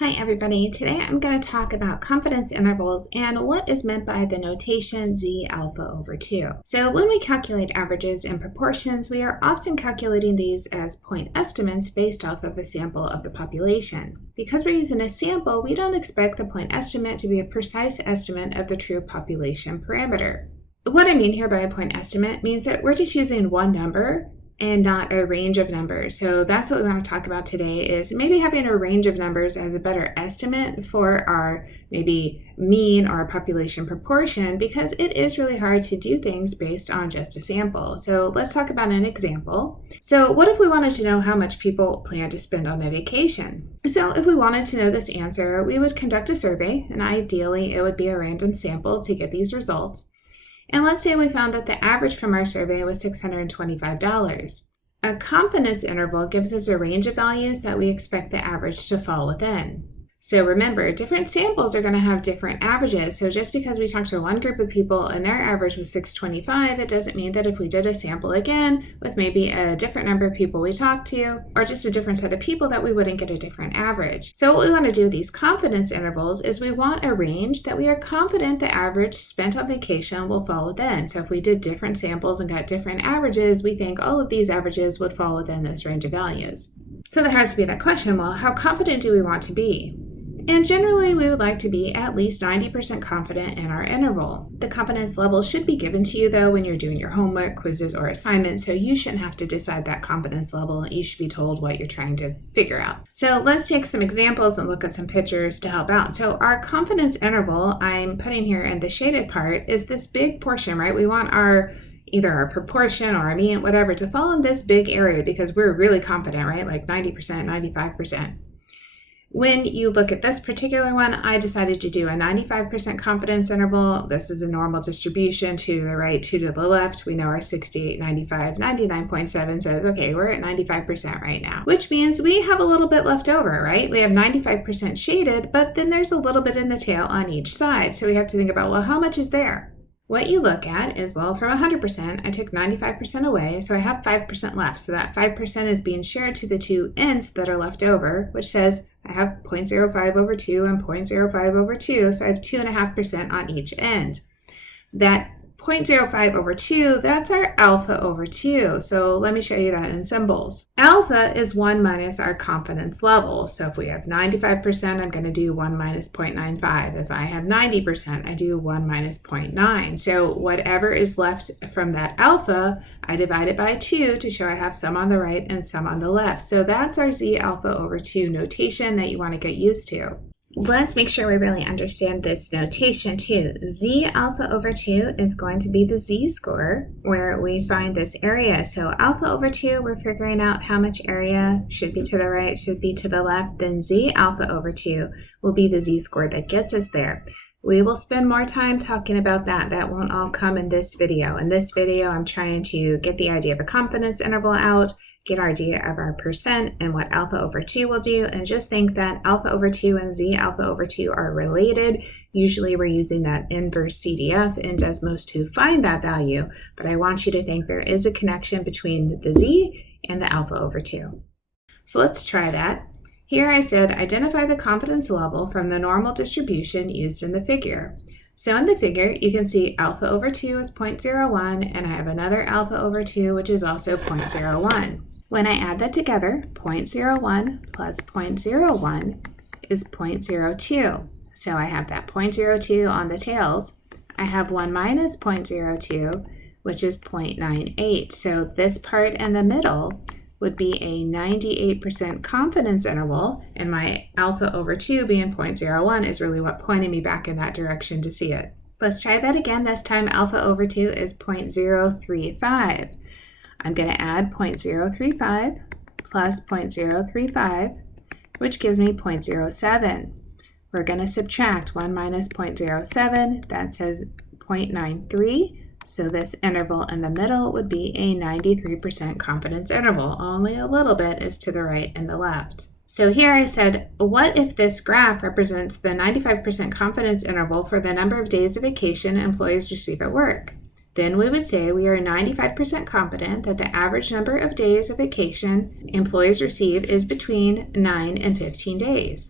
Hi everybody, today I'm going to talk about confidence intervals and what is meant by the notation Z alpha over 2. So when we calculate averages and proportions, we are often calculating these as point estimates based off of a sample of the population. Because we're using a sample, we don't expect the point estimate to be a precise estimate of the true population parameter. What I mean here by a point estimate means that we're just using one number and not a range of numbers. So that's what we want to talk about today, is maybe having a range of numbers as a better estimate for our maybe mean or population proportion, because it is really hard to do things based on just a sample. So let's talk about an example. So what if we wanted to know how much people plan to spend on a vacation? So if we wanted to know this answer, we would conduct a survey, and ideally it would be a random sample to get these results. And let's say we found that the average from our survey was $625. A confidence interval gives us a range of values that we expect the average to fall within. So remember, different samples are going to have different averages. So just because we talked to one group of people and their average was $625, it doesn't mean that if we did a sample again with maybe a different number of people we talked to, or just a different set of people, that we wouldn't get a different average. So what we want to do with these confidence intervals is we want a range that we are confident the average spent on vacation will fall within. So if we did different samples and got different averages, we think all of these averages would fall within this range of values. So there has to be that question, well, how confident do we want to be? And generally, we would like to be at least 90% confident in our interval. The confidence level should be given to you, though, when you're doing your homework, quizzes, or assignments, so you shouldn't have to decide that confidence level. You should be told what you're trying to figure out. So let's take some examples and look at some pictures to help out. So our confidence interval, I'm putting here in the shaded part, is this big portion, right? We want either our proportion or our mean, whatever, to fall in this big area because we're really confident, right? Like 90%, 95%. When you look at this particular one, I decided to do a 95% confidence interval. This is a normal distribution, 2 to the right, 2 to the left. We know our 68, 95, 99.7 says, okay, we're at 95% right now, which means we have a little bit left over, right? We have 95% shaded, but then there's a little bit in the tail on each side. So we have to think about, well, how much is there? What you look at is, well, from 100%, I took 95% away, so I have 5% left. So that 5% is being shared to the two ends that are left over, which says I have 0.05 over 2 and 0.05 over 2, so I have 2.5% on each end. That 0.05 over 2, that's our alpha over 2. So let me show you that in symbols. Alpha is 1 minus our confidence level. So if we have 95%, I'm going to do 1 minus 0.95. If I have 90%, I do 1 minus 0.9. So whatever is left from that alpha, I divide it by 2 to show I have some on the right and some on the left. So that's our Z alpha over 2 notation that you want to get used to. Let's make sure we really understand this notation too. Z alpha over 2 is going to be the z-score where we find this area. So alpha over 2, we're figuring out how much area should be to the right, should be to the left. Then Z alpha over 2 will be the z-score that gets us there. We will spend more time talking about that. That won't all come in this video. In this video, I'm trying to get the idea of a confidence interval out, get our idea of our percent and what alpha over 2 will do, and just think that alpha over 2 and Z alpha over 2 are related. Usually we're using that inverse CDF in Desmos to find that value, but I want you to think there is a connection between the Z and the alpha over 2. So let's try that. Here I said identify the confidence level from the normal distribution used in the figure. So in the figure, you can see alpha over 2 is 0.01, and I have another alpha over 2, which is also 0.01. When I add that together, 0.01 plus 0.01 is 0.02. So I have that 0.02 on the tails. I have 1 minus 0.02, which is 0.98. So this part in the middle would be a 98% confidence interval, and my alpha over 2 being 0.01 is really what pointed me back in that direction to see it. Let's try that again. This time alpha over 2 is 0.035. I'm going to add 0.035 plus 0.035, which gives me 0.07. We're going to subtract 1 minus 0.07. That says 0.93. So this interval in the middle would be a 93% confidence interval. Only a little bit is to the right and the left. So here I said, what if this graph represents the 95% confidence interval for the number of days of vacation employees receive at work? Then we would say we are 95% confident that the average number of days of vacation employees receive is between 9 and 15 days.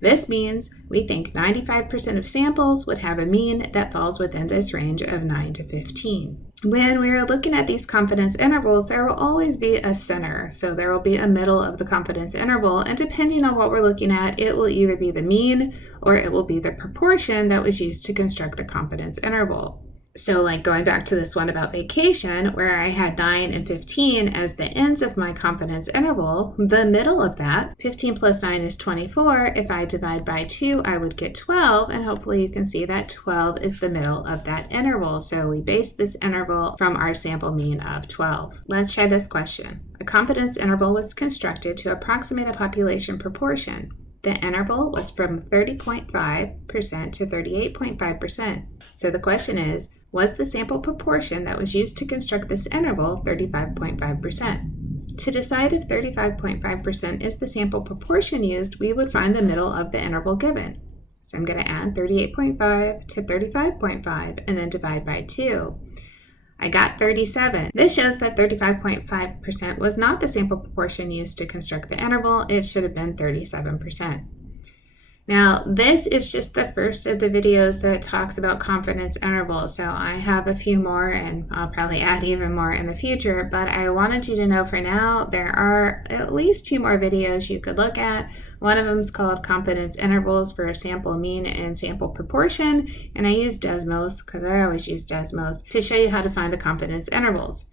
This means we think 95% of samples would have a mean that falls within this range of 9 to 15. When we're looking at these confidence intervals, there will always be a center. So there will be a middle of the confidence interval, and depending on what we're looking at, it will either be the mean or it will be the proportion that was used to construct the confidence interval. So like going back to this one about vacation, where I had 9 and 15 as the ends of my confidence interval, the middle of that, 15 plus 9 is 24. If I divide by 2, I would get 12, and hopefully you can see that 12 is the middle of that interval. So we base this interval from our sample mean of 12. Let's try this question. A confidence interval was constructed to approximate a population proportion. The interval was from 30.5% to 38.5%. So the question is, was the sample proportion that was used to construct this interval 35.5%? To decide if 35.5% is the sample proportion used, we would find the middle of the interval given. So I'm going to add 38.5 to 35.5 and then divide by 2. I got 37. This shows that 35.5% was not the sample proportion used to construct the interval. It should have been 37%. Now, this is just the first of the videos that talks about confidence intervals. So I have a few more, and I'll probably add even more in the future, but I wanted you to know for now, there are at least 2 more videos you could look at. One of them is called confidence intervals for sample mean and sample proportion, and I use Desmos, because I always use Desmos, to show you how to find the confidence intervals.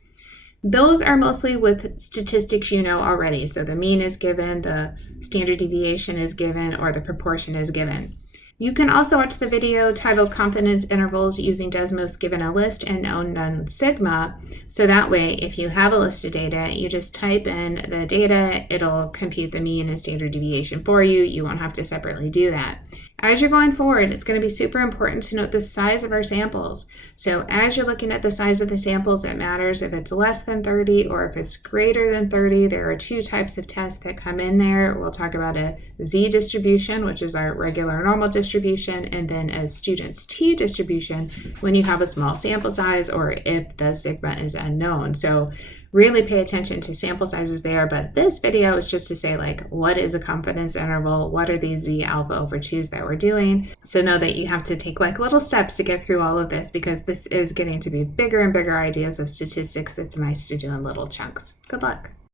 Those are mostly with statistics you know already. So the mean is given, the standard deviation is given, or the proportion is given. You can also watch the video titled Confidence Intervals using Desmos given a list and unknown sigma. So that way, if you have a list of data, you just type in the data, it'll compute the mean and standard deviation for you. You won't have to separately do that. As you're going forward, it's going to be super important to note the size of our samples. So as you're looking at the size of the samples, it matters if it's less than 30 or if it's greater than 30. There are 2 types of tests that come in there. We'll talk about a z-distribution, which is our regular normal distribution, and then a student's t-distribution when you have a small sample size or if the sigma is unknown. So really pay attention to sample sizes there, but this video is just to say, like, what is a confidence interval? What are these z alpha over 2s that we're doing? So know that you have to take like little steps to get through all of this, because this is getting to be bigger and bigger ideas of statistics that's nice to do in little chunks. Good luck.